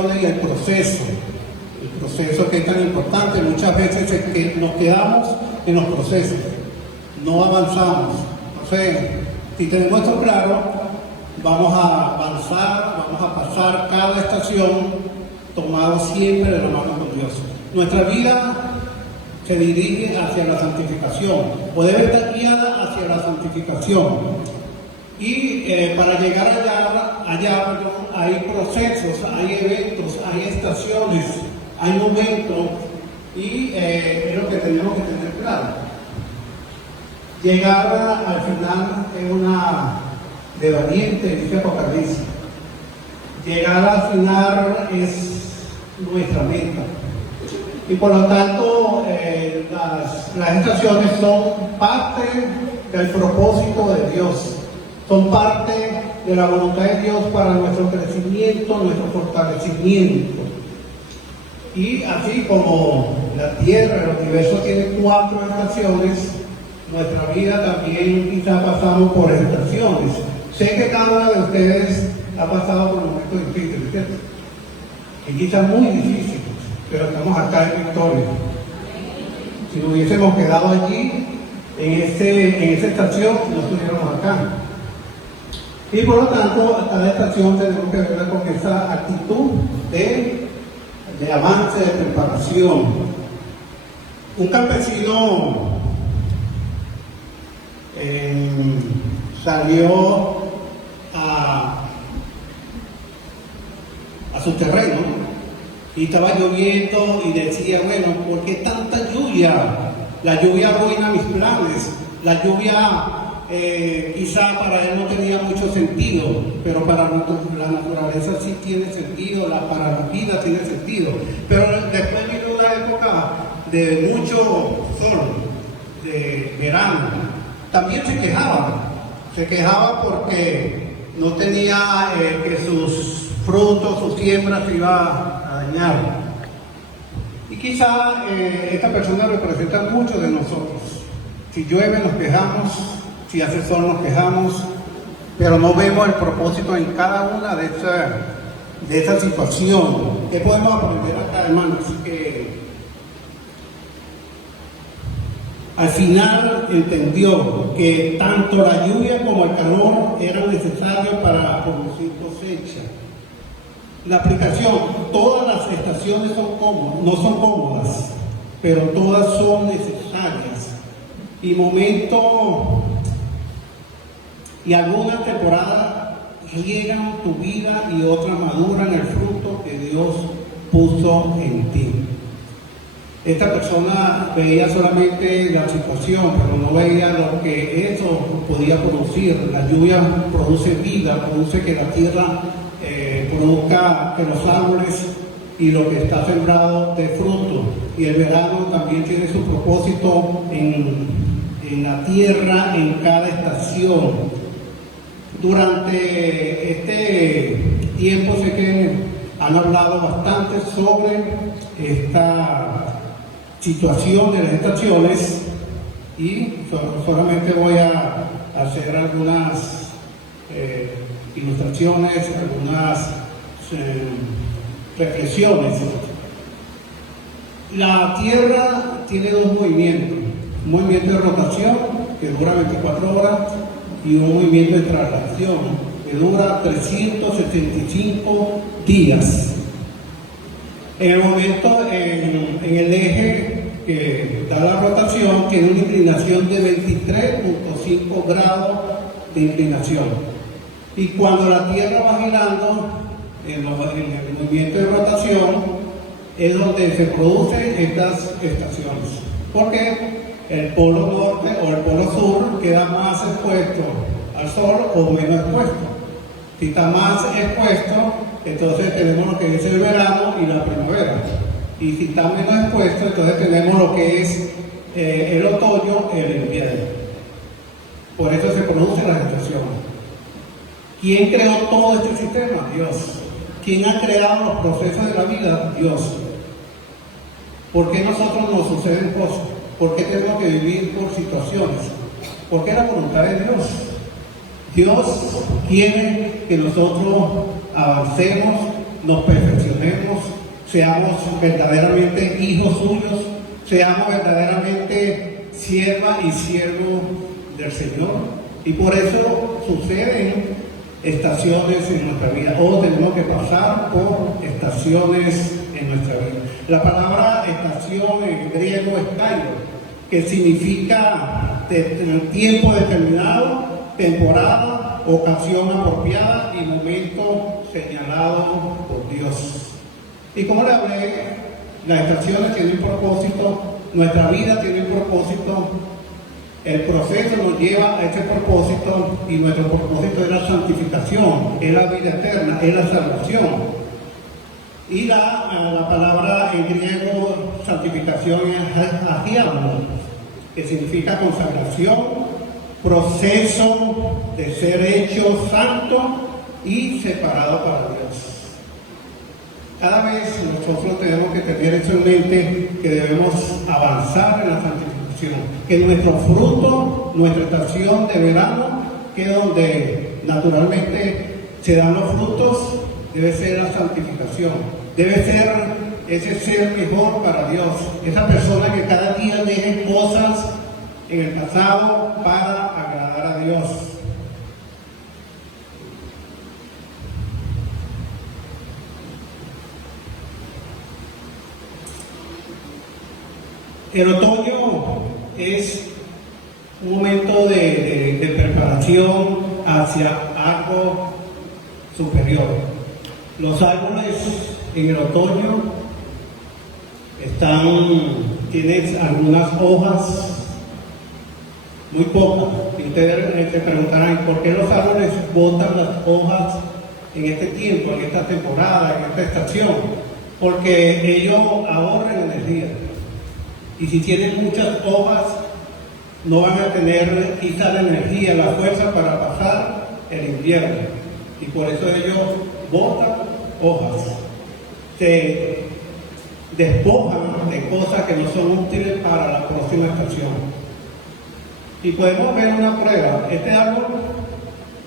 estaciones y el proceso que es tan importante. Muchas veces es que nos quedamos en los procesos, no avanzamos. Entonces, si tenemos esto claro, vamos a avanzar, vamos a pasar cada estación tomados siempre de la mano con Dios. Nuestra vida se dirige hacia la santificación, o debe estar guiada hacia la santificación. Y para llegar allá hay procesos, hay eventos, hay estaciones, hay momentos, y es lo que tenemos que tener claro. Llegar al final es una de valiente, dice Apocalipsis. Llegar al final es nuestra meta. Y por lo tanto, las estaciones son parte del propósito de Dios, son parte de la voluntad de Dios para nuestro crecimiento, nuestro fortalecimiento. Y así como la Tierra, el universo tiene 4 estaciones, nuestra vida también quizás pasamos por estaciones. Sé que cada uno de ustedes ha pasado por momentos difíciles, ¿cierto? Y quizás muy difíciles, pero estamos acá en victoria. Si nos hubiésemos quedado allí, en esa estación, no estuviéramos acá. Y por lo tanto, a cada estación tenemos que verla con esa actitud de avance, de preparación. Un campesino salió a su terreno y estaba lloviendo y decía, bueno, ¿por qué tanta lluvia? La lluvia arruina mis planes, la lluvia quizá para él no tenía mucho sentido, pero para la naturaleza sí tiene sentido, para la vida tiene sentido. Pero después vino una época de mucho sol, de verano. También se quejaba porque no tenía que sus frutos, sus siembras se iba a dañar. Y quizá esta persona representa mucho de nosotros. Si llueve nos quejamos, si hace sol nos quejamos, pero no vemos el propósito en cada una de esa situación. ¿Qué podemos aprender acá, hermanos? Que al final entendió que tanto la lluvia como el calor eran necesarios para producir cosecha. La aplicación, todas las estaciones no son cómodas, pero todas son necesarias. Y momentos y algunas temporadas riegan tu vida y otras maduran el fruto que Dios puso en ti. Esta persona veía solamente la situación, pero no veía lo que eso podía producir. La lluvia produce vida, produce que la tierra produzca que los árboles y lo que está sembrado de fruto. Y el verano también tiene su propósito en la tierra, en cada estación. Durante este tiempo sé que han hablado bastante sobre esta situación de las estaciones y solamente voy a hacer algunas ilustraciones, algunas reflexiones. La Tierra tiene 2 movimientos, un movimiento de rotación que dura 24 horas y un movimiento de traslación que dura 375 días. En el momento, en el eje que da la rotación, tiene una inclinación de 23.5 grados de inclinación. Y cuando la Tierra va girando, en el movimiento de rotación, es donde se producen estas estaciones. Porque el polo norte o el polo sur queda más expuesto al sol o menos expuesto. Si está más expuesto, entonces tenemos lo que es el verano y la primavera. Y si está menos expuesto, entonces tenemos lo que es el otoño y el invierno. Por eso se producen las estaciones. ¿Quién creó todo este sistema? Dios. ¿Quién ha creado los procesos de la vida? Dios. ¿Por qué nosotros nos suceden cosas? ¿Por qué tenemos que vivir por situaciones? Porque es la voluntad de Dios. Dios quiere que nosotros avancemos, nos perfeccionemos, seamos verdaderamente hijos suyos, seamos verdaderamente sierva y siervo del Señor. Y por eso suceden estaciones en nuestra vida, o tenemos que pasar por estaciones en nuestra vida. La palabra estación en griego es kairos, que significa tiempo determinado, temporada, ocasión apropiada y momento señalado por Dios. Y como le hablé, las estaciones tienen un propósito, nuestra vida tiene un propósito, el proceso nos lleva a ese propósito y nuestro propósito es la santificación, es la vida eterna, es la salvación. Y la palabra en griego santificación es agiano, que significa consagración, proceso de ser hecho santo y separado para Dios. Cada vez nosotros tenemos que tener eso en mente, que debemos avanzar en la santificación, que nuestro fruto, nuestra estación de verano, que es donde naturalmente se dan los frutos, debe ser la santificación, debe ser ese ser mejor para Dios, esa persona que cada día deje cosas en el pasado para agradar a Dios. El otoño es un momento de preparación hacia algo superior. Los árboles en el otoño tienen algunas hojas, muy pocas. Y ustedes se preguntarán, ¿por qué los árboles botan las hojas en este tiempo, en esta temporada, en esta estación? Porque ellos ahorran energía. Y si tienen muchas hojas, no van a tener quizá la energía, la fuerza para pasar el invierno. Y por eso ellos botan hojas. Se despojan de cosas que no son útiles para la próxima estación. Y podemos ver una prueba. Este árbol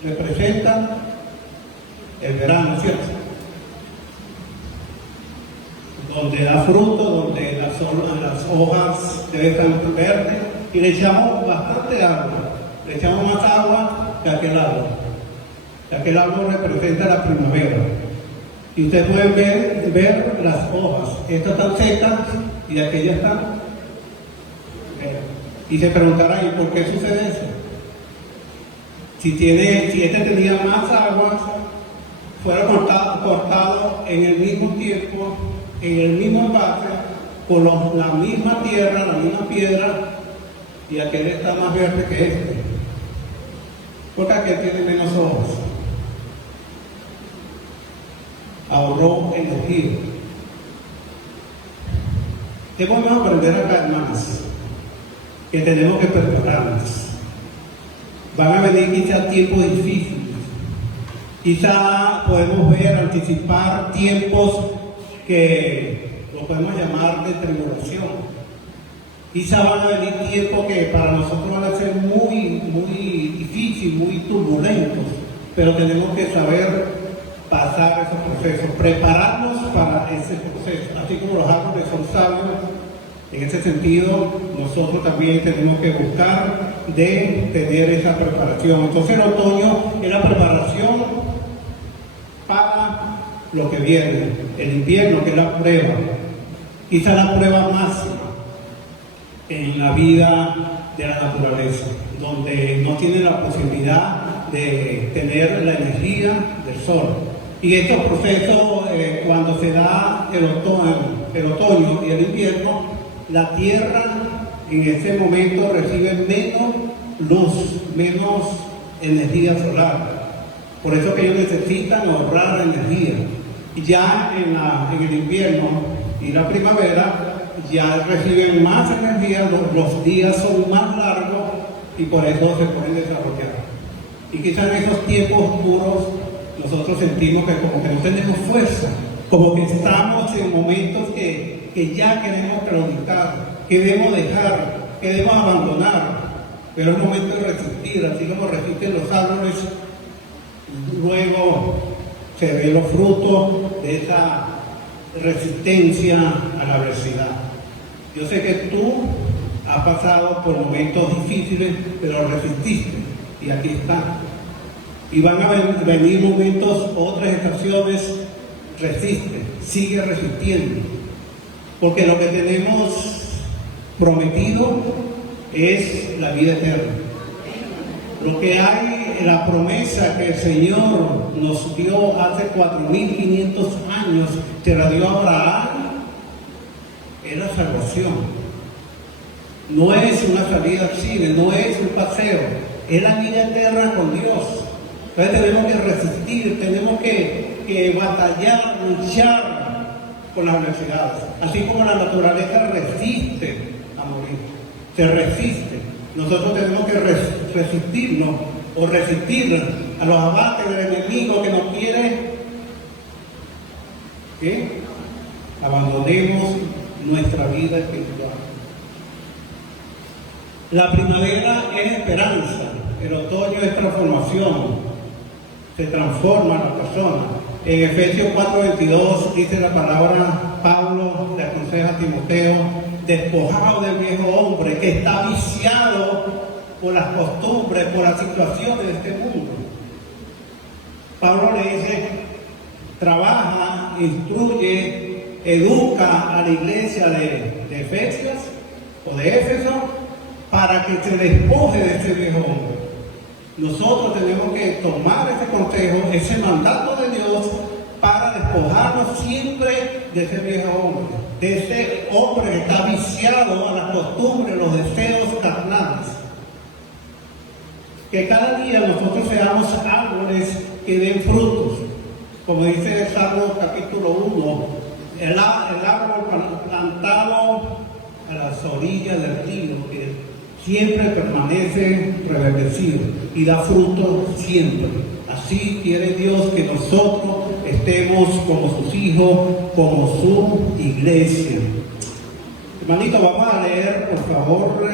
representa el verano, ¿cierto? Donde da fruto, donde las hojas deben estar verdes, y le echamos bastante agua, le echamos más agua que aquel árbol. Aquel árbol representa la primavera. Y ustedes pueden ver las hojas, estas están secas y aquellas están verdes. Y se preguntarán, ¿y por qué sucede eso? Si este tenía más agua, fuera cortado en el mismo tiempo, en el mismo envase, con la misma tierra, la misma piedra, y aquel está más verde que este. Porque aquel tiene menos hojas. Ahorró energía. ¿Qué podemos aprender acá, hermanos? Que tenemos que prepararnos. Van a venir quizás tiempos difíciles. Quizá podemos anticipar tiempos que lo podemos llamar de tribulación. Quizá van a venir tiempos que para nosotros van a ser muy difíciles, muy turbulentos, pero tenemos que saber pasar esos procesos, prepararnos para ese proceso. Así como los árboles son sabios, en ese sentido nosotros también tenemos que buscar de tener esa preparación. Entonces el otoño es la preparación para lo que viene, el invierno, que es la prueba, quizá la prueba máxima en la vida de la naturaleza, donde no tiene la posibilidad de tener la energía del sol. Y estos procesos, cuando se da el otoño y el invierno, la tierra en ese momento recibe menos luz, menos energía solar. Por eso que ellos necesitan ahorrar energía. Ya en el invierno y la primavera ya reciben más energía, los días son más largos y por eso se pueden desarrollar. Y quizás en esos tiempos oscuros nosotros sentimos que como que no tenemos fuerza, como que estamos en momentos que ya queremos claudicar, queremos dejar, queremos abandonar, pero es momento de resistir, así como resisten los árboles, luego se ven los frutos de esa resistencia a la adversidad. Yo sé que tú has pasado por momentos difíciles, pero resististe y aquí está. Y van a venir momentos, otras estaciones, resiste, sigue resistiendo, porque lo que tenemos prometido es la vida eterna. Lo que hay, la promesa que el Señor nos dio hace 4.500 años, te la dio a Abraham, es la salvación. No es una salida al cine, no es un paseo, es la vida eterna con Dios. Entonces tenemos que resistir, tenemos que batallar, luchar con las adversidades. Así como la naturaleza resiste a morir, se resiste. Nosotros tenemos que resistirnos o resistir a los abates del enemigo que nos quiere que abandonemos nuestra vida espiritual. La primavera es esperanza, el otoño es transformación, se transforma la persona. En Efesios 4:22 dice la palabra, Pablo le aconseja a Timoteo, despojado del viejo hombre que está viciado por las costumbres, por las situaciones de este mundo. Pablo le dice, trabaja, instruye, educa a la iglesia de Efesios o de Éfeso para que se despoje de este viejo hombre. Nosotros tenemos que tomar ese consejo, ese mandato de Dios, para despojarnos siempre de ese viejo hombre, de ese hombre que está viciado a las costumbres, los deseos carnales. Que cada día nosotros seamos árboles que den frutos. Como dice el Salmo capítulo 1, el árbol plantado a las orillas del río, que siempre permanece reverdecido y da fruto siempre. Así quiere Dios que nosotros estemos como sus hijos, como su iglesia. Hermanito, vamos a leer, por favor,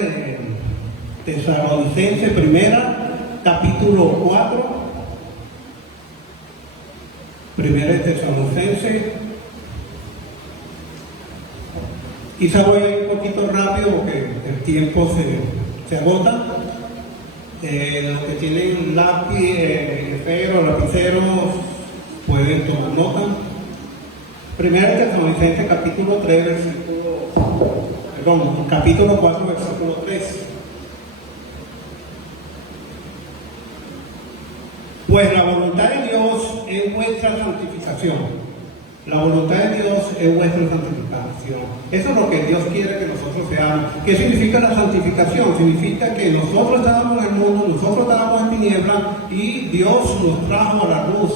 Tesalonicenses primera, capítulo 4. Primera de Tesalonicenses. Quizá voy un poquito rápido porque el tiempo se agota. Los que tienen lápiz, lapicero, pueden tomar nota. Primera de Tesalonicenses capítulo 3, capítulo 4, versículo 3. Pues la voluntad de Dios es vuestra santificación. La voluntad de Dios es vuestra santificación. Eso es lo que Dios quiere que nosotros seamos. ¿Qué significa la santificación? Significa que nosotros estábamos en el mundo, nosotros estábamos en tinieblas y Dios nos trajo a la luz.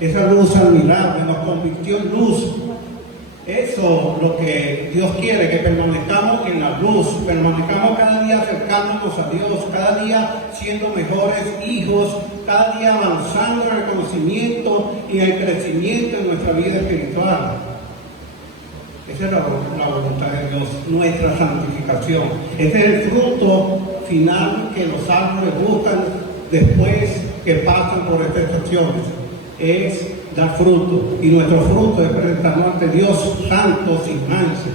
Esa luz admirable nos convirtió en luz. Eso es lo que Dios quiere, que permanezcamos en la luz, permanezcamos cada día acercándonos a Dios, cada día siendo mejores hijos, cada día avanzando en el conocimiento y en el crecimiento en nuestra vida espiritual. Esa es la voluntad de Dios, nuestra santificación. Ese es el fruto final que los árboles buscan después que pasan por estas estaciones. Es dar fruto, y nuestro fruto es presentarnos ante Dios santo, sin mancha.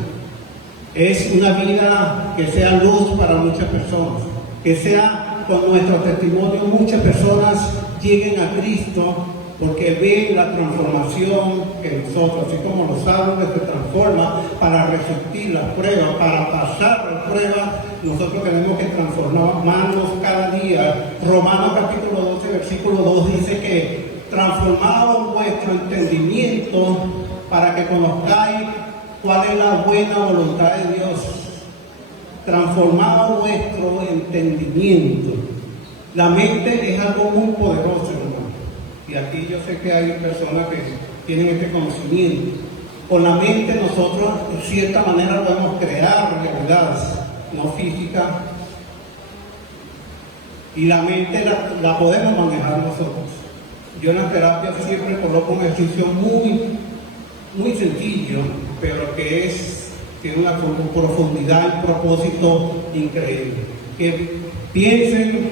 Es una vida que sea luz para muchas personas, que sea con nuestro testimonio muchas personas lleguen a Cristo porque ven la transformación que nosotros, así como los árboles se transforman para resistir las pruebas, para pasar las pruebas, nosotros tenemos que transformarnos cada día. Romanos capítulo 12, versículo 2 dice que transformado vuestro entendimiento para que conozcáis cuál es la buena voluntad de Dios. Transformado vuestro entendimiento. La mente es algo muy poderoso, hermano. Y aquí yo sé que hay personas que tienen este conocimiento. Con la mente nosotros, de cierta manera, podemos crear realidades, no físicas. Y la mente la podemos manejar nosotros. Yo en la terapia siempre coloco un ejercicio muy sencillo, pero que tiene una profundidad y propósito increíble. Que piensen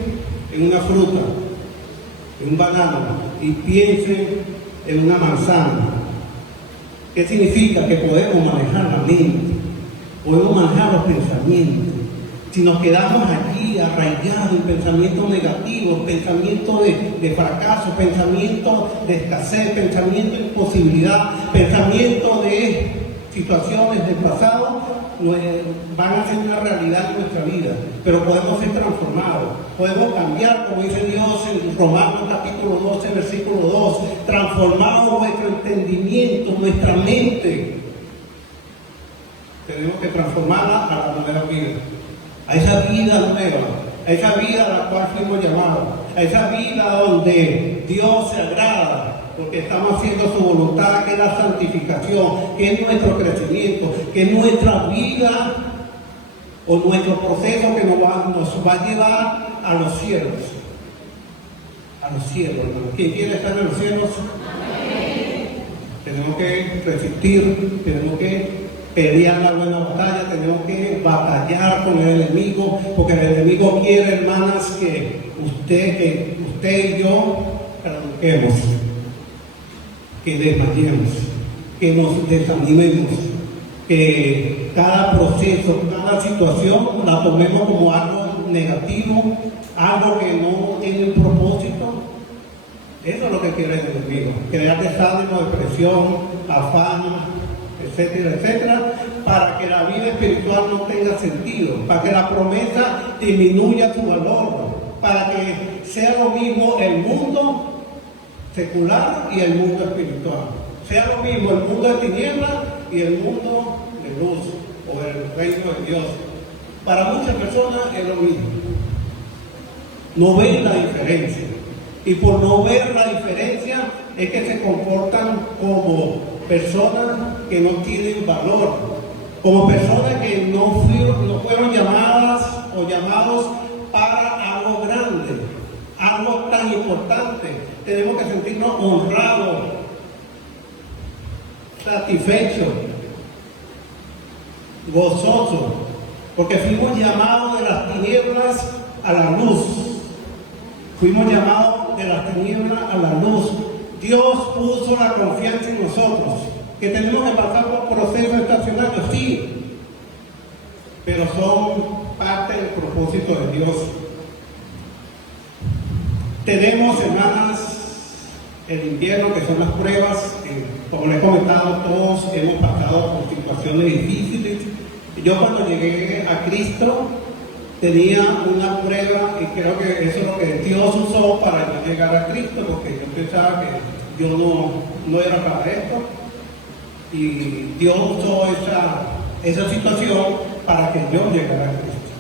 en una fruta, en un banano, y piensen en una manzana. ¿Qué significa? Que podemos manejar la mente, podemos manejar los pensamientos. Si nos quedamos allí arraigados en pensamientos negativos, pensamientos de fracaso, pensamientos de escasez, pensamientos de imposibilidad, pensamientos de situaciones del pasado, van a ser una realidad en nuestra vida. Pero podemos ser transformados, podemos cambiar, como dice Dios en Romanos capítulo 12, versículo 2, transformado nuestro entendimiento, nuestra mente. Tenemos que transformarla a la nueva vida, a esa vida nueva, a esa vida a la cual fuimos llamados, a esa vida donde Dios se agrada, porque estamos haciendo su voluntad, que es la santificación, que es nuestro crecimiento, que es nuestra vida o nuestro proceso que nos va a llevar a los cielos. A los cielos, hermano. ¿Quién quiere estar en los cielos? Amén. Tenemos que resistir, tenemos que pelear la buena batalla, tenemos que batallar con el enemigo, porque el enemigo quiere, hermanas, que usted y yo caduquemos, que desmayemos, que nos desanimemos, que cada proceso, cada situación la tomemos como algo negativo, algo que no tiene un propósito. Eso es lo que quiere el enemigo, crear desánimo, depresión, afán, etcétera, etcétera, para que la vida espiritual no tenga sentido, para que la promesa disminuya su valor, para que sea lo mismo el mundo secular y el mundo espiritual. Sea lo mismo el mundo de tinieblas y el mundo de luz o el reino de Dios. Para muchas personas es lo mismo. No ven la diferencia. Y por no ver la diferencia es que se comportan como personas que no tienen valor, como personas que no fueron llamadas o llamados para algo grande, algo tan importante. Tenemos que sentirnos honrados, satisfechos, gozosos, porque fuimos llamados de las tinieblas a la luz. Fuimos llamados de las tinieblas a la luz. Dios puso la confianza en nosotros, que tenemos que pasar por procesos estacionarios, sí, pero son parte del propósito de Dios. Tenemos, hermanas, el invierno, que son las pruebas. Como les he comentado, todos hemos pasado por situaciones difíciles. Yo cuando llegué a Cristo tenía una prueba, y creo que eso es lo que Dios usó para yo llegar a Cristo, porque yo pensaba que yo no era para esto, y Dios usó esa situación para que yo llegara a Cristo.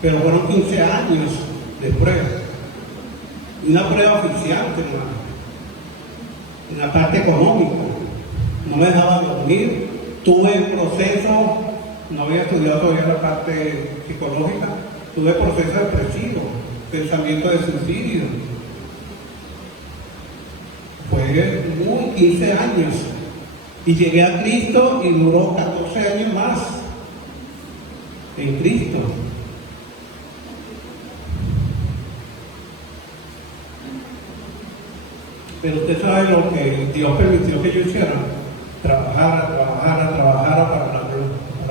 Pero fueron 15 años de prueba, una prueba oficiante, hermano, en la parte económica. No me dejaba dormir, tuve el proceso, no había estudiado todavía la parte psicológica, tuve proceso depresivo, pensamiento de suicidio. Fue 15 años. Y llegué a Cristo y duró 14 años más en Cristo. Pero usted sabe lo que Dios permitió que yo hiciera: trabajara para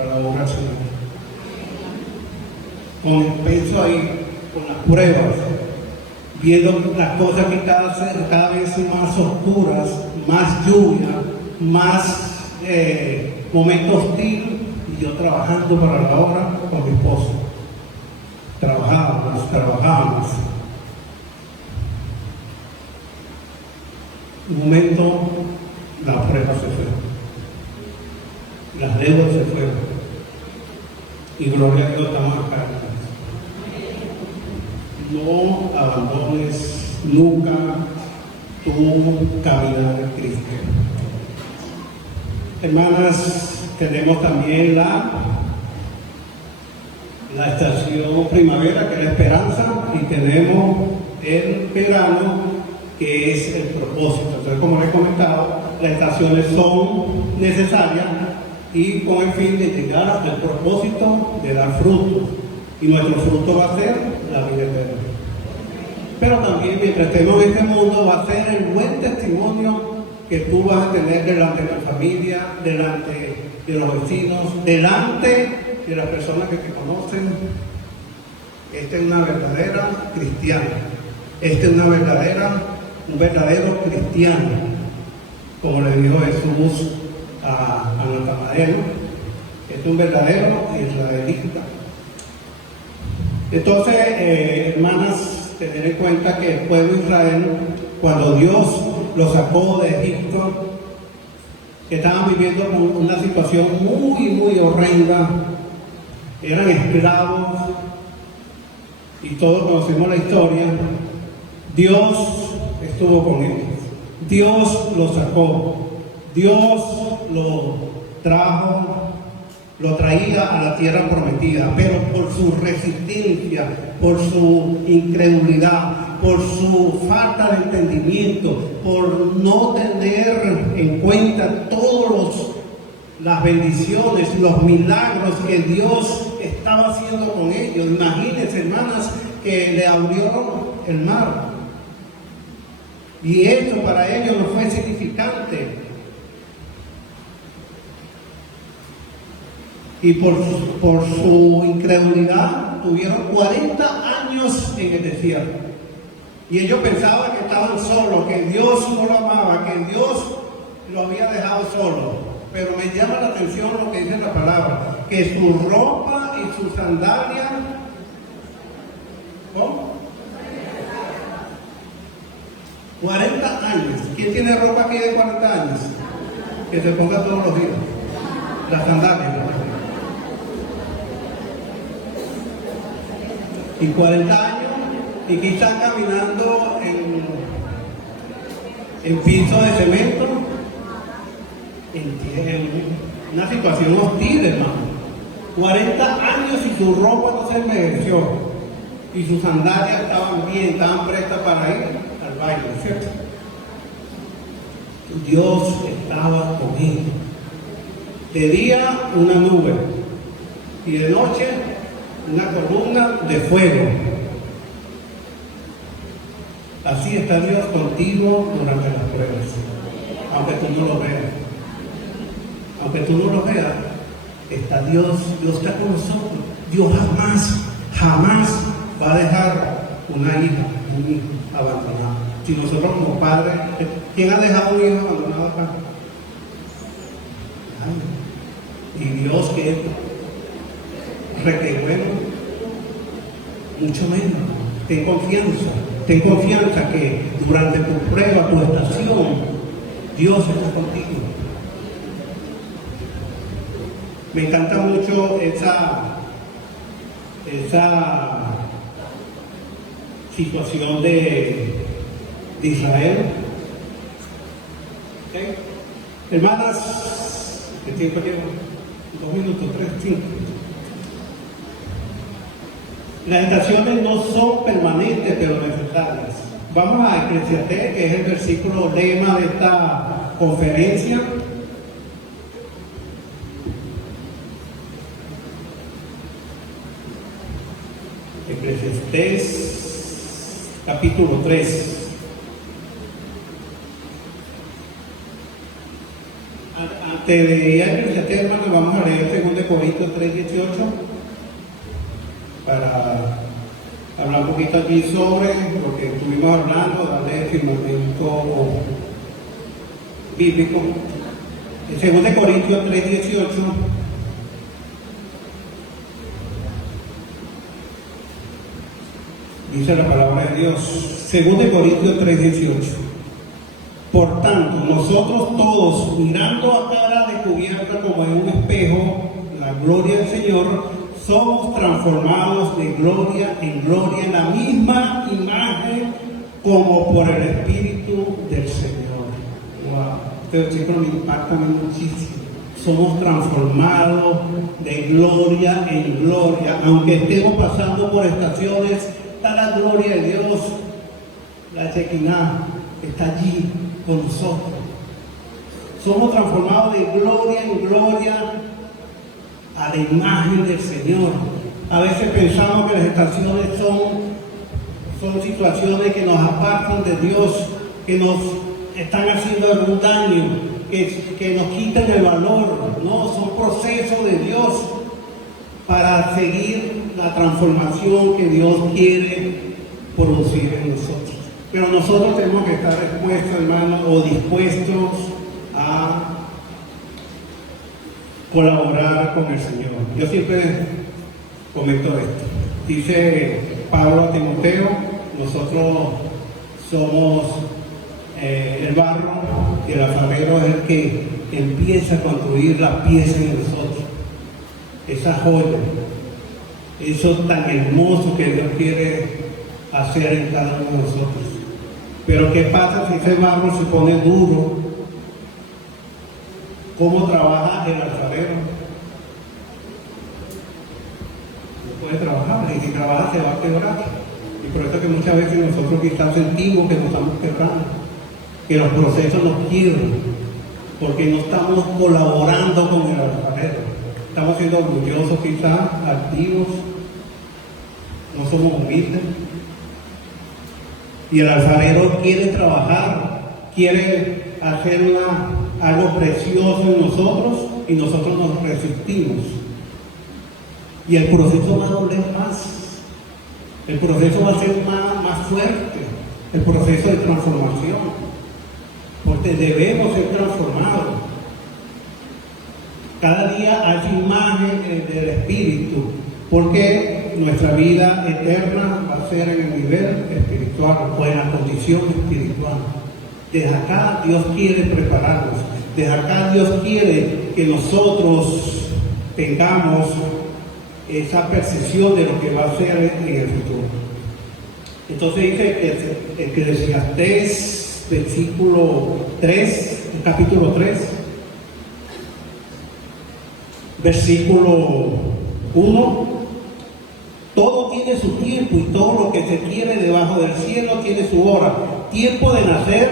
la obra del Señor. Con el peso ahí, con las pruebas, viendo las cosas que cada vez son más oscuras, más lluvia, más momento hostil, y yo trabajando para la obra con mi esposo. Trabajábamos. Un momento, la prueba se fue, las deudas se fueron, y gloria a Dios, estamos acá. No abandones nunca tu caminar en Cristo. Hermanas, tenemos también la estación primavera, que es la esperanza, y tenemos el verano, que es el propósito. Entonces, como les he comentado, las estaciones son necesarias y con el fin de llegar al propósito de dar fruto. Y nuestro fruto va a ser la vida eterna. Pero también, mientras estemos en este mundo, va a ser el buen testimonio que tú vas a tener delante de tu familia, delante de los vecinos, delante de las personas que te conocen. Esta es una verdadera cristiana. Este es un verdadero cristiano, como le dijo Jesús a Natanael. Este es un verdadero israelita. Entonces, hermanas, tener en cuenta que el pueblo de Israel, cuando Dios los sacó de Egipto, estaban viviendo una situación muy horrenda. Eran esclavos y todos conocemos la historia. Dios estuvo con ellos, Dios los sacó, Dios los traía a la tierra prometida, pero por su resistencia, por su incredulidad, por su falta de entendimiento, por no tener en cuenta todas las bendiciones, los milagros que Dios estaba haciendo con ellos. Imagínense, hermanas, que le abrió el mar. Y eso para ellos no fue significante. Y por su incredulidad tuvieron 40 años en el desierto. Y ellos pensaban que estaban solos, que Dios no lo amaba, que Dios lo había dejado solo. Pero me llama la atención lo que dice la palabra, que su ropa y su sandalia, ¿cómo? 40 años. ¿Quién tiene ropa aquí de 40 años? Que se ponga todos los días. La sandalia. Y 40 años, y quizás caminando en piso de cemento, en una situación hostil, hermano. 40 años y su ropa no se envejeció, y sus sandalias estaban bien, estaban prestas para ir al baile, ¿cierto? Dios estaba con ellos. De día una nube, y de noche una columna de fuego. Así está Dios contigo durante las pruebas, aunque tú no lo veas. Aunque tú no lo veas, está Dios está con nosotros. Dios jamás va a dejar una hija, un hijo abandonado. Si nosotros como padres, ¿quién ha dejado un hijo abandonado acá? Y Dios, que es bueno, mucho menos. Ten confianza que durante tu prueba, tu estación, Dios está contigo. Me encanta mucho esa situación de Israel. ¿Okay? Hermanas, ¿qué tiempo llevo? 2 minutos, 3, 5. Las estaciones no son permanentes, pero necesarias. Vamos a Eclesiastés, que es el versículo lema de esta conferencia. Eclesiastés, capítulo 3. Antes de ir a Eclesiastés, hermano, vamos a leer 2 Corintios 3:18 para hablar un poquito aquí sobre lo que estuvimos hablando, darle firmamento bíblico. En 2 Corintios 3:18 dice la palabra de Dios. 2 Corintios 3:18. Por tanto, nosotros todos, mirando a cara descubierta como en un espejo la gloria del Señor, somos transformados de gloria en gloria en la misma imagen como por el Espíritu del Señor. Wow, este versículo me impacta muchísimo. Somos transformados de gloria en gloria, aunque estemos pasando por estaciones. Está la gloria de Dios, la Shekinah está allí con nosotros. Somos transformados de gloria en gloria a la imagen del Señor. A veces pensamos que las estaciones son situaciones que nos apartan de Dios, que nos están haciendo algún daño, que nos quitan el valor. No, son procesos de Dios para seguir la transformación que Dios quiere producir en nosotros. Pero nosotros tenemos que estar dispuestos, hermanos, o dispuestos a colaborar con el Señor. Yo siempre comento esto. Dice Pablo a Timoteo, nosotros somos el barro y el alfarero es el que empieza a construir la pieza en nosotros. Esa joya, eso tan hermoso que Dios quiere hacer en cada uno de nosotros. Pero ¿qué pasa si ese barro se pone duro? ¿Cómo trabaja el alfarero? No puede trabajar, y si trabaja se va a quebrar. Y por eso que muchas veces nosotros quizás sentimos que nos estamos quebrando, que los procesos nos quiebran, porque no estamos colaborando con el alfarero. Estamos siendo orgullosos quizás, activos, no somos humildes. Y el alfarero quiere trabajar, quiere hacer algo precioso en nosotros y nosotros nos resistimos. Y el proceso va a doler más. El proceso va a ser más fuerte. El proceso de transformación. Porque debemos ser transformados. Cada día hay imagen del Espíritu. Porque nuestra vida eterna va a ser en el nivel espiritual o en la condición espiritual. Desde acá Dios quiere prepararnos. Desde acá Dios quiere que nosotros tengamos esa percepción de lo que va a ser en el futuro. Entonces dice Eclesiastés, capítulo 3, versículo 1. Todo tiene su tiempo y todo lo que se quiere debajo del cielo tiene su hora. Tiempo de nacer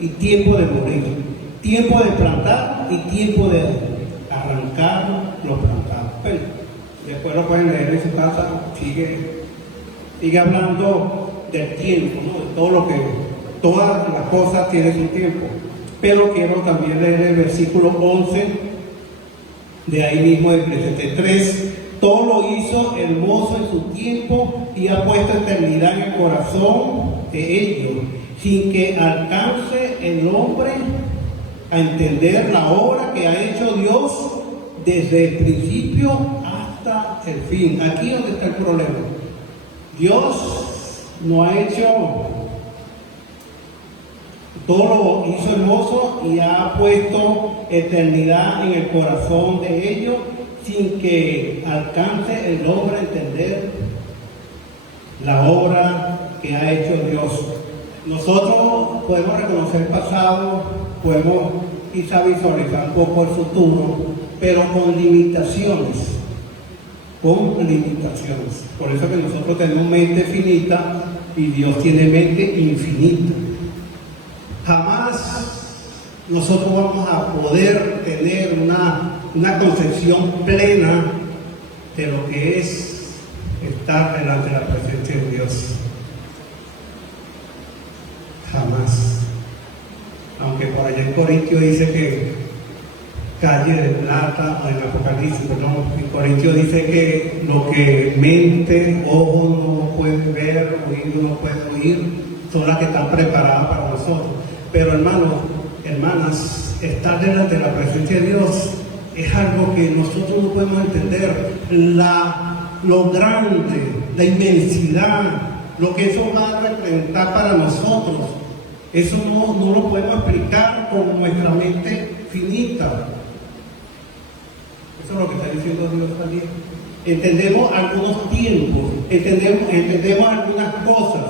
y tiempo de morir. Tiempo de plantar y tiempo de arrancar lo plantado. Bueno, después lo pueden leer en su casa. Sigue hablando del tiempo, ¿no? De todo todas las cosas tienen su tiempo. Pero quiero también leer el versículo 11 de ahí mismo de Eclesiastés 3. Todo lo hizo hermoso en su tiempo y ha puesto eternidad en el corazón de ellos, sin que alcance el hombre a entender la obra que ha hecho Dios desde el principio hasta el fin. Aquí es donde está el problema. Dios no ha hecho, todo lo hizo hermoso y ha puesto eternidad en el corazón de ellos, sin que alcance el hombre a entender la obra que ha hecho Dios. Nosotros podemos reconocer el pasado, podemos quizá visualizar un poco el futuro, pero con limitaciones. Por eso que nosotros tenemos mente finita y Dios tiene mente infinita. Jamás nosotros vamos a poder tener una concepción plena de lo que es estar delante de la presencia de Dios. Jamás. Aunque por allá en Corintios dice que calle de plata, o en Apocalipsis, perdón, en Corintios dice que lo que mente, ojo no puede ver, oído no puede oír, son las que están preparadas para nosotros. Pero hermanos, hermanas, estar delante de la presencia de Dios es algo que nosotros no podemos entender. Lo grande, la inmensidad, lo que eso va a representar para nosotros, eso no lo podemos explicar con nuestra mente finita. Eso es lo que está diciendo Dios también. Entendemos algunos tiempos, entendemos algunas cosas,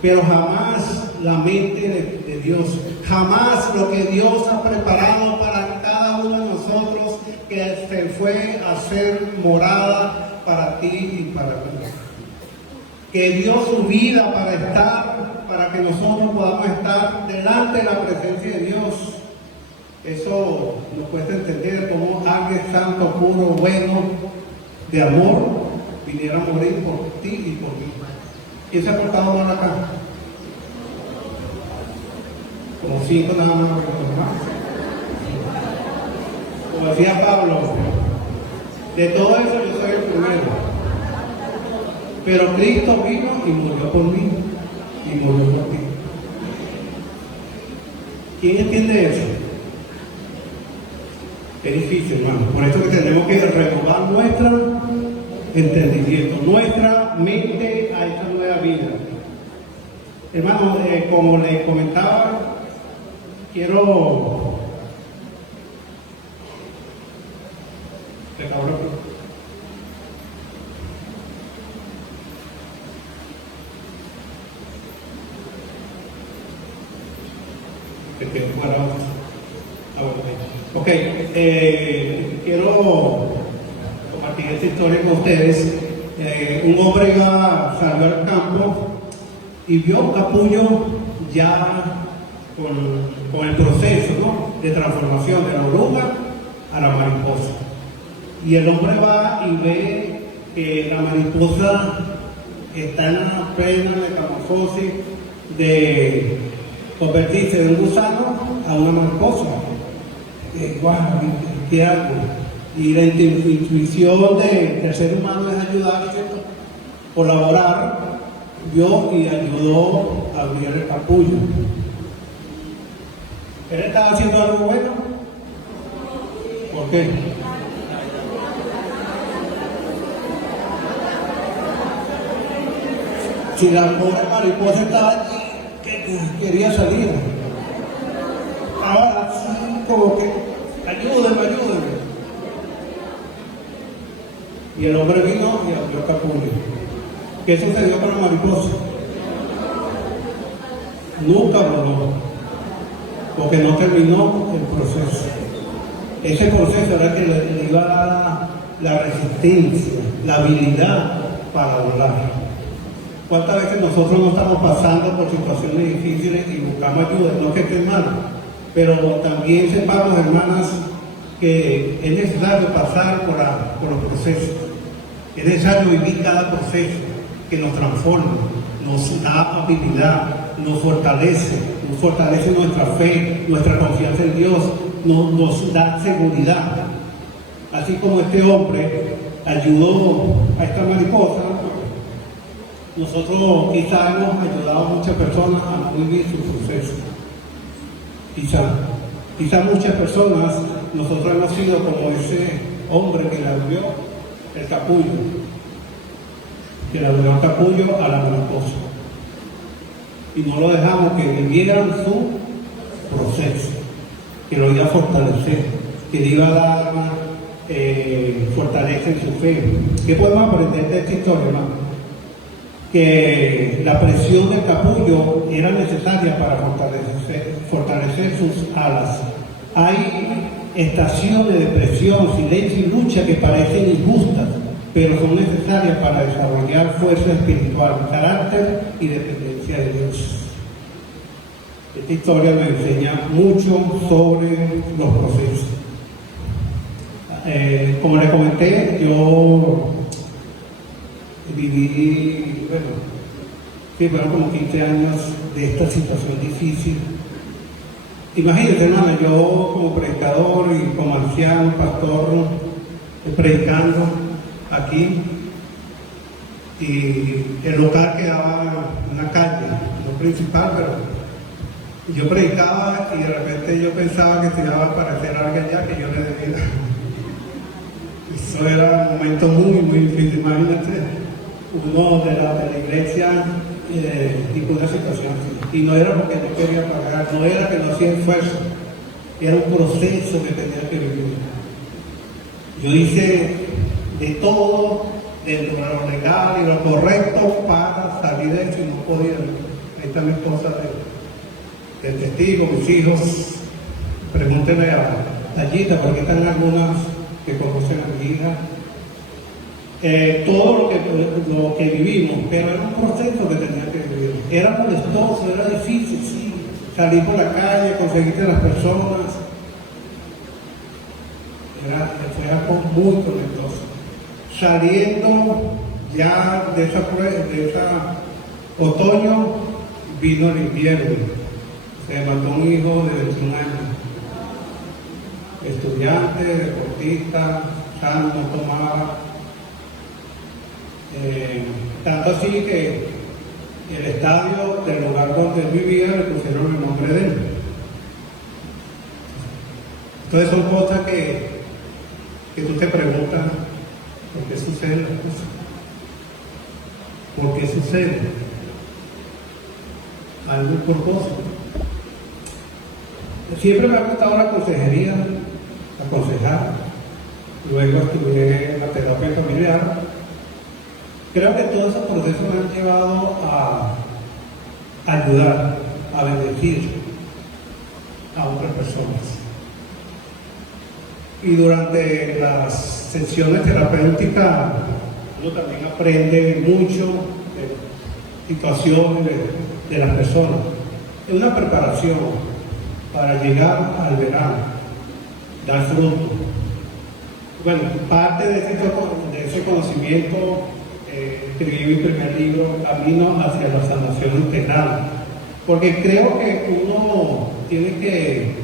pero jamás la mente de Dios, jamás lo que Dios ha preparado para cada uno de nosotros, que se fue a hacer morada para ti y para mí. Que dio su vida para que nosotros podamos estar delante de la presencia de Dios. Eso nos cuesta entender cómo alguien santo, puro, bueno, de amor, viniera a morir por ti y por mí. ¿Quién se ha portado mal acá? como 5 nada más, como decía Pablo, de todo eso yo soy el primero. Pero Cristo vino y murió por mí, y murió por ti. ¿Quién entiende eso? Es difícil, hermano. Por eso que tenemos que renovar nuestro entendimiento, nuestra mente a esta nueva vida. Hermano, como les comentaba, quiero... Ok, quiero compartir esta historia con ustedes. Un hombre salió al campo y vio un capullo ya con el proceso, ¿no?, de transformación de la oruga a la mariposa. Y el hombre va y ve que la mariposa está en la plena metamorfosis de convertirse de un gusano a una mariposa. ¡Guau! ¿Qué hago? Y la intuición del ser humano es ayudar, ¿cierto?, colaborar. Vio y ayudó a abrir el capullo. ¿Él estaba haciendo algo bueno? ¿Por qué? Si la pobre mariposa estaba allí, que quería salir. Ahora sí, como que, ayúdenme. Y el hombre vino y abrió el capullo. ¿Qué sucedió con la mariposa? Nunca voló, porque no terminó el proceso. Ese proceso era que le iba a dar la resistencia, la habilidad para volar. ¿Cuántas veces nosotros no estamos pasando por situaciones difíciles y buscamos ayuda? No es que esté mal, pero también sepamos, hermanas, que es necesario pasar por los procesos. Es necesario vivir cada proceso que nos transforma, nos da habilidad, nos fortalece nuestra fe, nuestra confianza en Dios, nos da seguridad. Así como este hombre ayudó a esta mariposa, nosotros quizá hemos ayudado a muchas personas a vivir su proceso. Quizá muchas personas, nosotros hemos sido como ese hombre que le abrió el capullo, a la mariposa, y no lo dejamos que vivieran su proceso, que lo iba a fortalecer, que le iba a dar fortaleza en su fe. ¿Qué podemos aprender de esta historia, hermano? Que la presión del capullo era necesaria para fortalecer sus alas. Hay estaciones de presión, silencio y lucha que parecen injustas, pero son necesarias para desarrollar fuerza espiritual, carácter y dependencia de Dios. Esta historia nos enseña mucho sobre los procesos. Como les comenté, yo viví, fueron como 15 años de esta situación difícil. Imagínense, hermano, yo como predicador y como anciano, pastor, predicando aquí, y el local quedaba en una calle, no principal, pero yo predicaba y de repente yo pensaba que se iba a aparecer alguien allá que yo le debía. Eso era un momento muy difícil. Imagínate, uno de la iglesia y con una situación así. Y no era porque no quería pagar, no era que no hacía esfuerzo, era un proceso que tenía que vivir. Yo hice de todo, dentro de lo legal y lo correcto, para salir de eso y no podía. Ahí está mi esposa de testigo, mis hijos. Pregúntenle a Tallita, porque están algunas que conocen a mi hija. Todo lo que vivimos, pero era un proceso que tenía que vivir. Era molestoso, era difícil, sí. Salir por la calle, conseguirte a las personas. Fue algo muy molestoso. Saliendo ya de esa otoño, vino el invierno. Se mató un hijo de 21 años, estudiante, deportista, sano, no tomaba. Tanto así que el estadio del lugar donde él vivía le pusieron el nombre de él. Entonces son cosas que tú te preguntas, ¿por qué suceden las cosas? ¿Por qué sucede? ¿Algún propósito? Siempre me ha gustado la consejería, aconsejar. Luego estudié la terapia familiar. Creo que todos esos procesos me han llevado a ayudar, a bendecir a otras personas. Y durante las sesiones terapéuticas uno también aprende mucho de situaciones de las personas. Es una preparación para llegar al verano, dar fruto. Bueno, parte de ese conocimiento escribí mi primer libro, Camino hacia la Sanación Integral, porque creo que uno tiene que,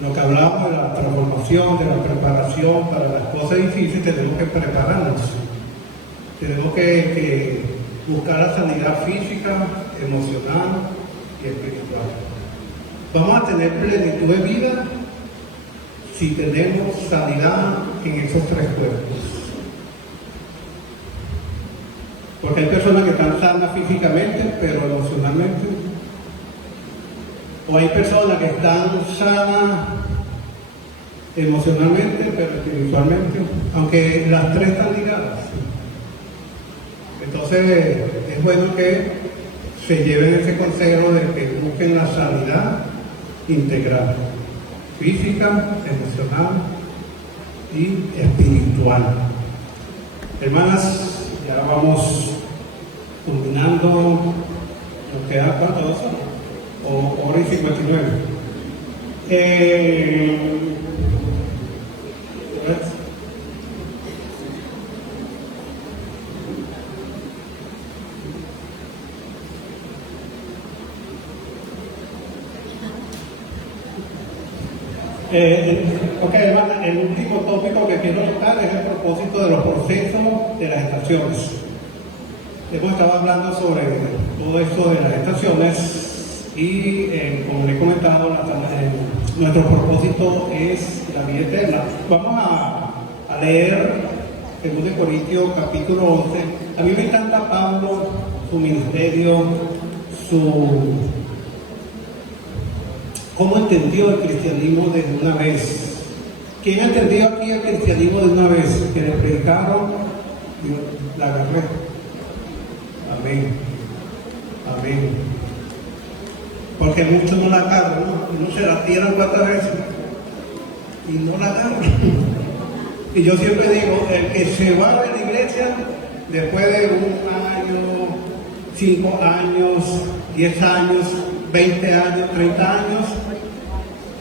lo que hablamos de la transformación, de la preparación para las cosas difíciles, tenemos que prepararnos, tenemos que buscar la sanidad física, emocional y espiritual. Vamos a tener plenitud de vida si tenemos sanidad en esos tres cuerpos. Porque hay personas que están sanas físicamente, pero emocionalmente. O hay personas que están sanas emocionalmente, pero espiritualmente. Aunque las tres están ligadas. Entonces, es bueno que se lleven ese consejo de que busquen la sanidad integral. Física, emocional y espiritual. Hermanas, ya vamos culminando. ¿Nos queda cuánto? ¿2 horas? O hora y 59. Ok, hermana, el último tópico que quiero tocar es el propósito de los procesos de las estaciones. Hemos estado hablando sobre todo esto de las estaciones y, como les he comentado, nuestro propósito es la vida eterna. Vamos a leer 2 Corintios capítulo 11. A mí me encanta Pablo, su ministerio, cómo entendió el cristianismo de una vez. ¿Quién ha entendido aquí el cristianismo de una vez? Que le predicaron, la agarré. Amén. Amén. Porque muchos no la agarran, ¿no? Uno se la tiran 4 veces y no la agarran. Y yo siempre digo, el que se va de la iglesia después de 1 año, 5 años, 10 años, 20 años, 30 años,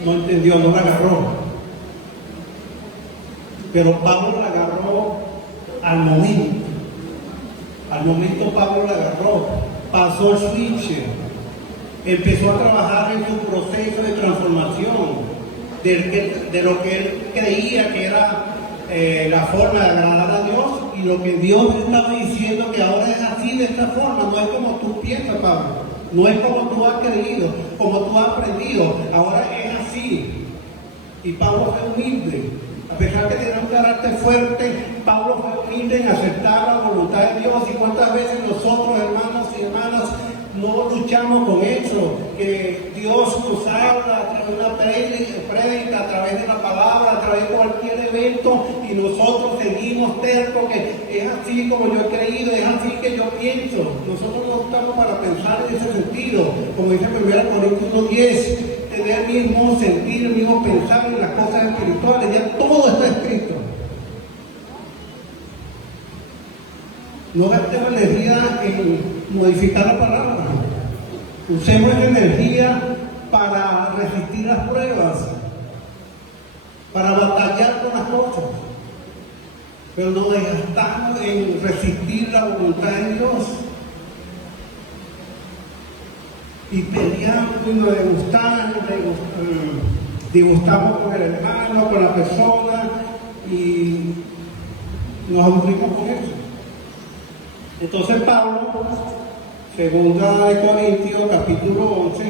no entendió, no la agarró. Pero Pablo la agarró al momento. Al momento Pablo la agarró, pasó el switch, empezó a trabajar en su proceso de transformación de lo que él creía que era la forma de agradar a Dios, y lo que Dios estaba diciendo que ahora es así, de esta forma. No es como tú piensas, Pablo, no es como tú has creído, como tú has aprendido, ahora es así. Y Pablo fue humilde. A pesar de que tenía un carácter fuerte, Pablo fue humilde en aceptar la voluntad de Dios. Y cuántas veces nosotros, hermanos y hermanas, no luchamos con eso, que Dios nos habla a través de una prédica, a través de la palabra, a través de cualquier evento, y nosotros seguimos tercos que es así como yo he creído, es así que yo pienso. Nosotros no estamos para pensar en ese sentido, como dice 1 Corintios 1:10, tener el mismo sentir, el mismo pensar en las cosas espirituales. Ya todo está escrito. No gastemos energía en modificar la palabra. Usemos esa energía para resistir las pruebas, para batallar con las cosas. Pero no gastamos en resistir la voluntad de Dios. y peleamos y nos disgustamos con el hermano, con la persona y nos aburrimos con eso. Entonces Pablo, segunda de Corintios, capítulo 11,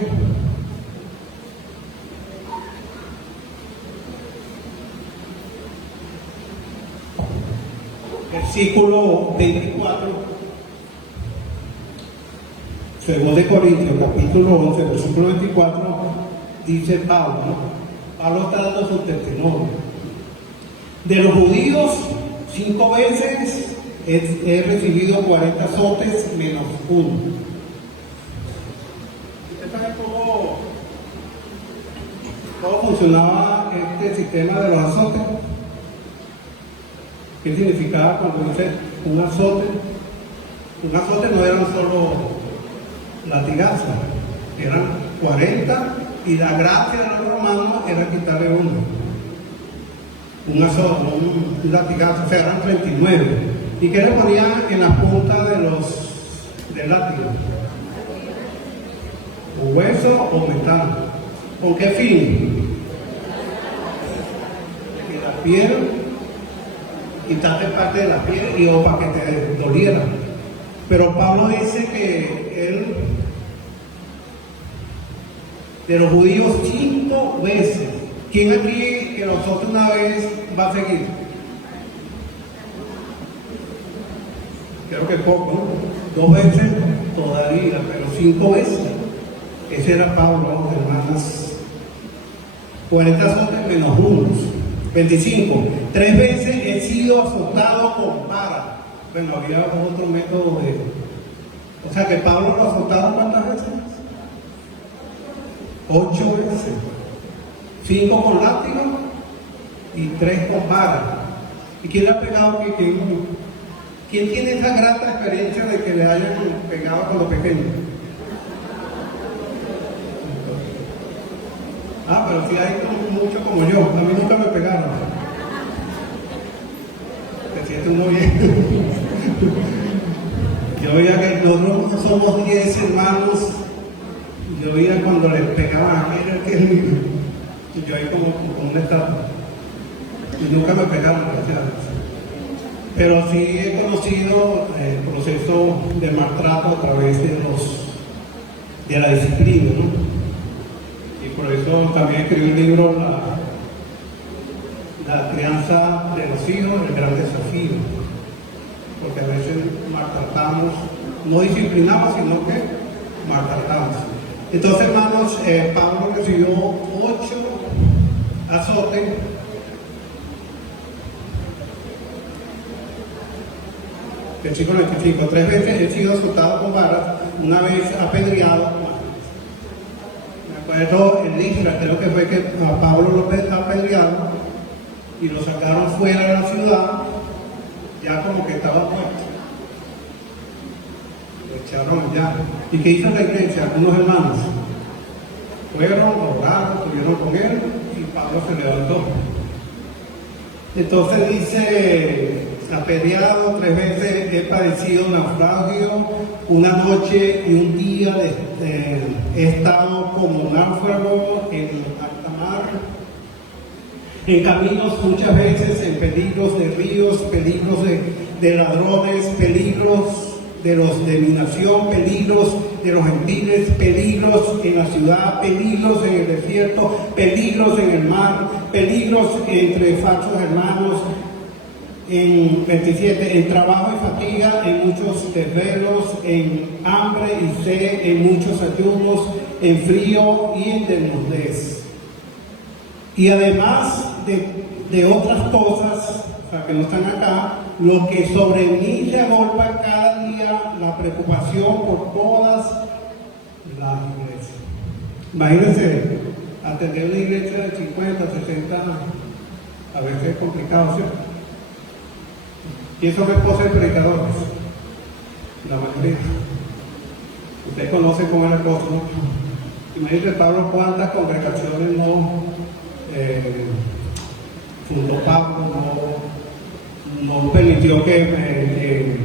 versículo 24. Según de Corintios, capítulo 11, versículo 24, dice Pablo, ¿no? Pablo está dando su testimonio. De los judíos, 5 veces he recibido 40 azotes menos 1. ¿Usted sabe cómo funcionaba este sistema de los azotes? ¿Qué significaba cuando dice un azote? Un azote no eran solo latigazos, eran 40 y la gracia de los romanos era quitarle uno. Un azote, un latigazo, o sea, eran 39. ¿Y qué le ponían en la punta del látigo? ¿O hueso o metal? ¿Con qué fin? Que la piel, quitarte parte de la piel o para que te doliera. Pero Pablo dice que él, de los judíos, 5 veces. ¿Quién aquí que nosotros una vez va a seguir? Creo que poco, ¿no? 2 veces todavía, pero 5 veces. Ese era Pablo, hermanas. 40 azotes menos 1. 25. 3 veces he sido azotado con vara. Bueno, había otro método de... O sea que Pablo lo azotaron ¿cuántas veces? 8 veces. 5 con látigo y 3 con vara. ¿Y quién le ha pegado? ¿Quién tiene esa grata experiencia de que le hayan pegado cuando pequeño? Ah, pero si hay mucho como yo. A mí nunca me pegaron. Te siento muy bien. Yo veía que nosotros somos 10 hermanos. Yo veía cuando les pegaban a aquel que es mío. Y yo ahí como un estatua. Y nunca me pegaron, gracias. Pero sí he conocido el proceso de maltrato a través de la disciplina, ¿no? Y por eso también escribí el libro La crianza de los hijos, el gran desafío. Porque a veces maltratamos, no disciplinamos, sino que maltratamos. Entonces, hermanos, Pablo recibió 8 azotes. Versículo 25. 3 veces he sido azotado con varas, una vez apedreado. Me acuerdo en Listra, creo que fue que a Pablo lo apedrearon y lo sacaron fuera de la ciudad, ya como que estaba muerto. Lo echaron allá. ¿Y qué hizo la iglesia? Algunos hermanos fueron, oraron, estuvieron con él y Pablo se levantó. Entonces dice, apedreado 3 veces, he padecido naufragio, una noche y un día he estado como náufrago en alta mar, en caminos muchas veces, en peligros de ríos, peligros de ladrones, peligros de los de mi nación, peligros de los gentiles, peligros en la ciudad, peligros en el desierto, peligros en el mar, peligros entre falsos hermanos. En 27, en trabajo y fatiga, en muchos desvelos, en hambre y sed, en muchos ayunos, en frío y en desnudez. Y además de otras cosas, o sea, que no están acá, lo que sobre mí se agolpa cada día, la preocupación por todas las iglesias. Imagínense, atender una iglesia de 50, 60, a veces es complicado, ¿cierto? Y eso es esposa de predicadores, la mayoría. Usted conoce cómo es la cosa, ¿no? Imagínense, Pablo, cuántas congregaciones no fundó Pablo, no permitió que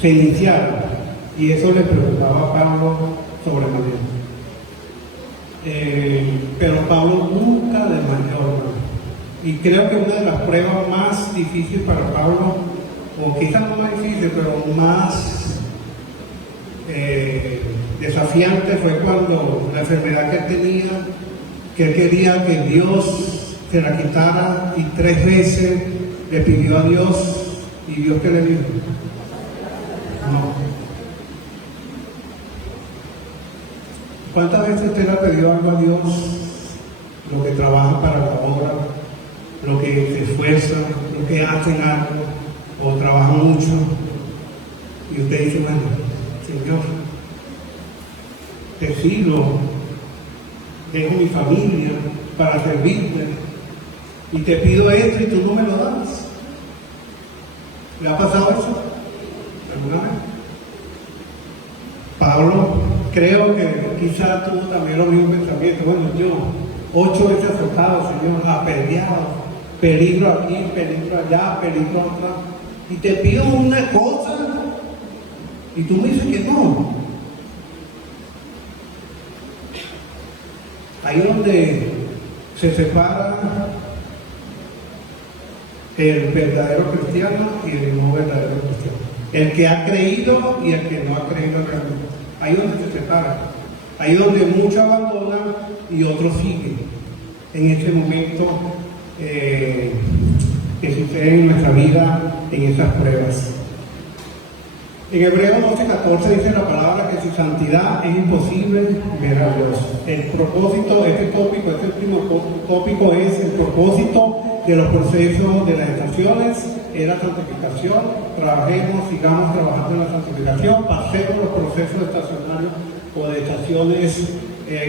se iniciara. Y eso le preocupaba a Pablo sobremanera. pero Pablo nunca desmayó. Y creo que una de las pruebas más difíciles para Pablo, o quizás no más difícil, pero más desafiante, fue cuando la enfermedad que él tenía, que él quería que Dios se la quitara, y 3 veces le pidió a Dios, y Dios, ¿qué le dijo? No. ¿Cuántas veces usted le ha pedido algo a Dios? Lo que trabaja para la obra, lo que se esfuerza, lo que hacen algo, o trabajan mucho, y usted dice, bueno, Señor, te sigo, dejo mi familia para servirte, y te pido esto y tú no me lo das. ¿Le ha pasado eso alguna vez? Pablo, creo que quizá tuvo también los mismos pensamientos. Bueno, yo 8 veces azotado, Señor, apedreado, peligro aquí, peligro allá, peligro atrás, y te pido una cosa y tú me dices que no. Ahí es donde se separa el verdadero cristiano y el no verdadero cristiano, el que ha creído y el que no ha creído realmente. Ahí es donde se separa, ahí es donde muchos abandonan y otros siguen en este momento que sucede en nuestra vida, en esas pruebas. En Hebreos 12:14 dice la palabra que sin santidad es imposible ver a Dios. El propósito, este último tópico es el propósito de los procesos de las estaciones, es la santificación. Trabajemos, sigamos trabajando en la santificación, pasemos los procesos estacionarios o de estaciones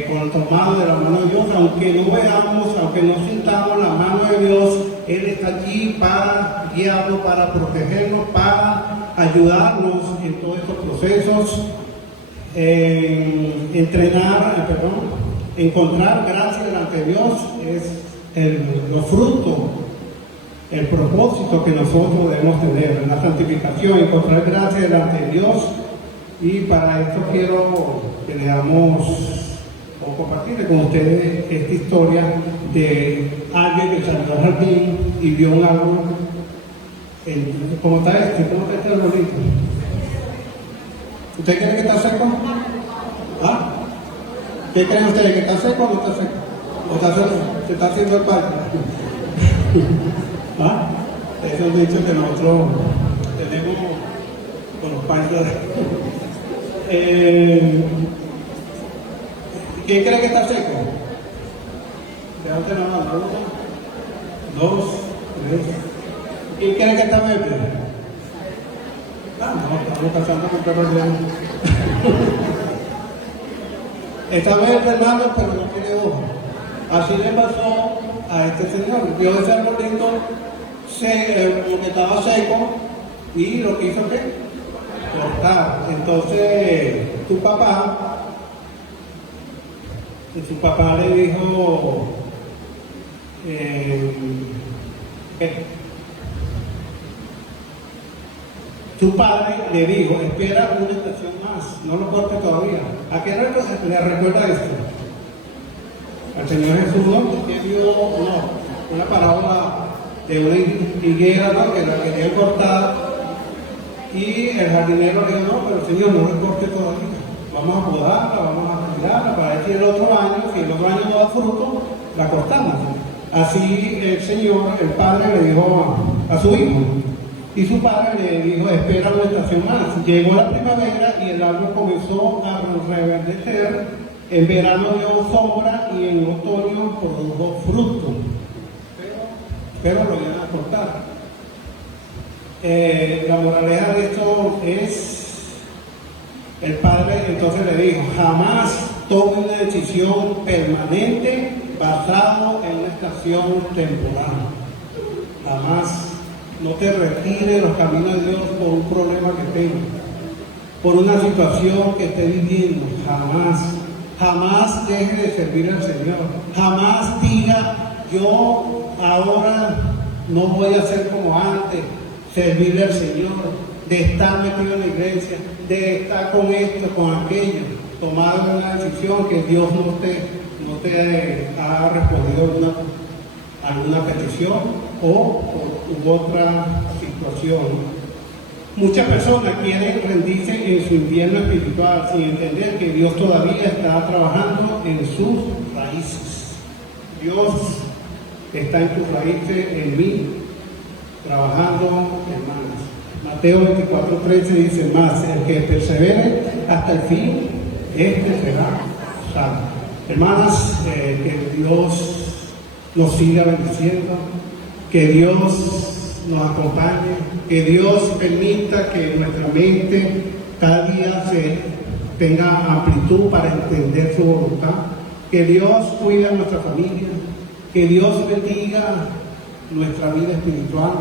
con el tomado de la mano de Dios, aunque no veamos, aunque no sintamos la mano de Dios, Él está allí para guiarnos, para protegernos, para ayudarnos en todos estos procesos, encontrar gracia delante de Dios es los frutos, el propósito que nosotros debemos tener en la santificación, encontrar gracia delante de Dios. Y para esto quiero que leamos o compartir con ustedes esta historia de alguien que salió al jardín y vio un árbol. ¿Cómo está este arbolito? ¿Usted cree que está seco? ¿Ah? ¿Qué creen ustedes? ¿Que está seco o no está seco? ¿O está seco? ¿Se está haciendo el parque? ¿Ah? Eso es dicho que nosotros tenemos con los países. ¿Quién cree que está seco? Levante la mano. 1, 2, 3. ¿Quién cree que está verde? No, estamos casando con perros de está verde, hermano, pero no tiene hoja. Así le pasó a este señor. Vio ese arbolito como que estaba seco y lo que hizo, ¿qué? Cortar. Entonces, su papá le dijo, su padre le dijo, espera una estación más, no lo corte todavía. ¿A qué le recuerda esto? Al Señor Jesús, ¿no? Que vio una parábola de una higuera, ¿no? Que la quería cortar, y el jardinero le dijo, no, pero Señor, no lo corte todavía. Vamos a podarla, vamos a tirarla, para ver si el otro año, no da fruto, la cortamos. Así el Señor, el Padre, le dijo a su hijo. Y su padre le dijo, espera una estación más. Llegó la primavera y el árbol comenzó a reverdecer. En verano dio sombra y en otoño produjo fruto. Pero lo iban a cortar. La moraleja de esto es, el padre entonces le dijo, jamás tome una decisión permanente basado en una estación temporal. Jamás. No te retires de los caminos de Dios por un problema que tengas, por una situación que estés viviendo. Jamás deje de servir al Señor. Jamás diga, yo ahora no voy a ser como antes, servirle al Señor, de estar metido en la iglesia, de estar con esto, con aquello. Tomar una decisión que Dios no usted ha respondido alguna petición o u otra situación. Muchas personas quieren rendirse en su invierno espiritual sin entender que Dios todavía está trabajando en sus raíces. Dios está en tus raíces, en mí, trabajando, hermanos. Mateo 24:13 dice más, el que persevere hasta el fin, este será salvo. Hermanas, que Dios nos siga bendiciendo, que Dios nos acompañe, que Dios permita que nuestra mente cada día tenga amplitud para entender su voluntad, que Dios cuide a nuestra familia, que Dios bendiga nuestra vida espiritual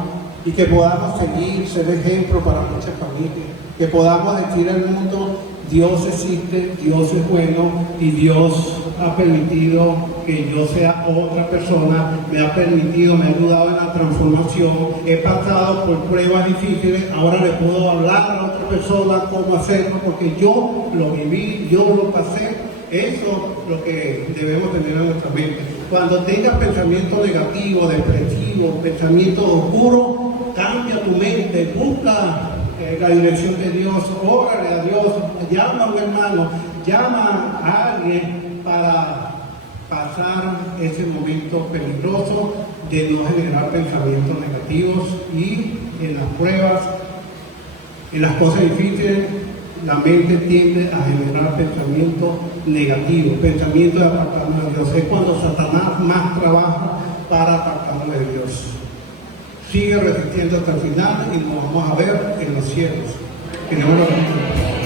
y que podamos ser ejemplo para muchas familias, que podamos decir al mundo: Dios existe, Dios es bueno y Dios ha permitido que yo sea otra persona, me ha ayudado en la transformación, he pasado por pruebas difíciles, ahora le puedo hablar a otra persona cómo hacerlo porque yo lo viví, yo lo pasé. Eso es lo que debemos tener en nuestra mente. Cuando tengas pensamientos negativos, depresivos, pensamientos oscuros, cambia tu mente, busca la dirección de Dios, órale a Dios, llama a un hermano, llama a alguien para pasar ese momento peligroso de no generar pensamientos negativos. Y en las pruebas, en las cosas difíciles, la mente tiende a generar pensamientos negativos, pensamientos de apartarnos de Dios. Es cuando Satanás más trabaja para apartarnos de Dios. Sigue resistiendo hasta el final y nos vamos a ver en los cielos. Que Dios lo bendiga.